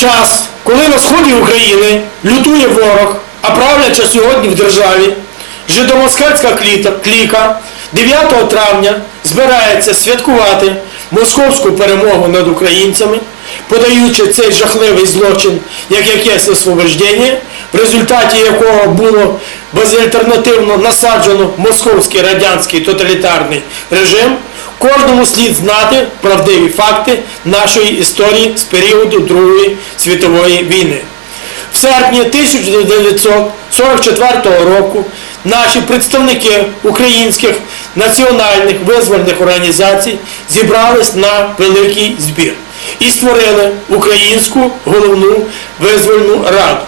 час, коли на сході України лютує ворог, а правляча сьогодні в державі, жидомоскальська кліка 9 травня збирається святкувати московську перемогу над українцями, подаючи цей жахливий злочин як якесь освобождення, в результаті якого було безальтернативно насаджено московський радянський тоталітарний режим, Кожному слід знати правдиві факти нашої історії з періоду Другої світової війни. В серпні 1944 року наші представники українських національних визвольних організацій зібрались на великий збір і створили Українську головну визвольну раду,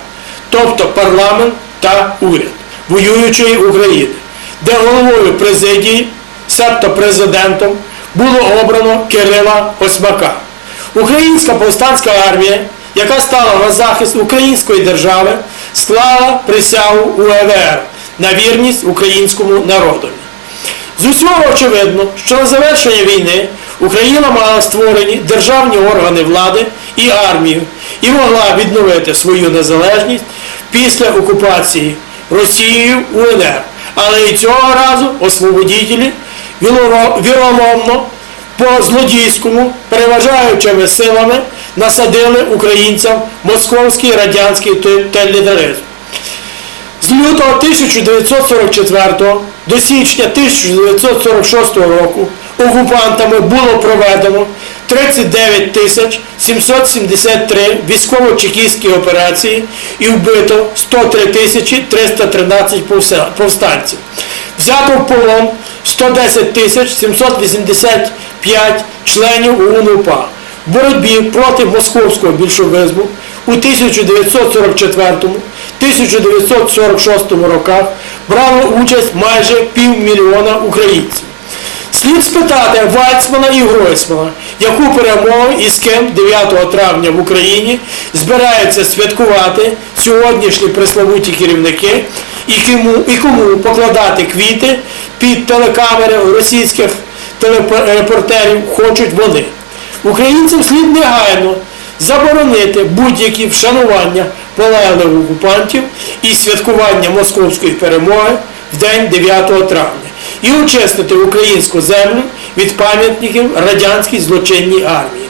тобто парламент та уряд воюючої України, де головою президії себто президентом, було обрано Кирила Осьмака. Українська повстанська армія, яка стала на захист української держави, склала присягу УЕВР на вірність українському народу. З усього очевидно, що на завершення війни Україна мала створені державні органи влади і армію і могла відновити свою незалежність після окупації Росією УНР. Але і цього разу освободітелі віроломно по злодійському переважаючими силами насадили українцям московський радянський тоталітаризм. З лютого 1944 до січня 1946 року окупантами було проведено 39 тисяч 773 військово-чекістські операції і вбито 103 тисячі 313 повстанців. Взято в полон 110 тисяч 785 членів УНУПА. В боротьбі проти московського більшовизму у 1944-1946 роках брало участь майже півмільйона українців. Слід спитати Вальцмана і Гройсмана, яку перемогу і з ким 9 травня в Україні збираються святкувати сьогоднішні пресловуті керівники і кому, і кому покладати квіти під телекамери російських телерепортерів хочуть вони. Українцям слід негайно заборонити будь-які вшанування полеглих окупантів і святкування московської перемоги в день 9 травня і очистити українську землю від пам'ятників радянській злочинній армії.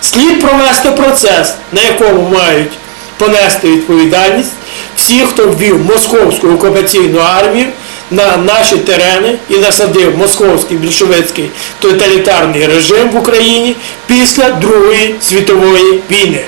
Слід провести процес, на якому мають понести відповідальність всі, хто ввів московську окупаційну армію на наші терени і насадив московський більшовицький тоталітарний режим в Україні після Другої світової війни.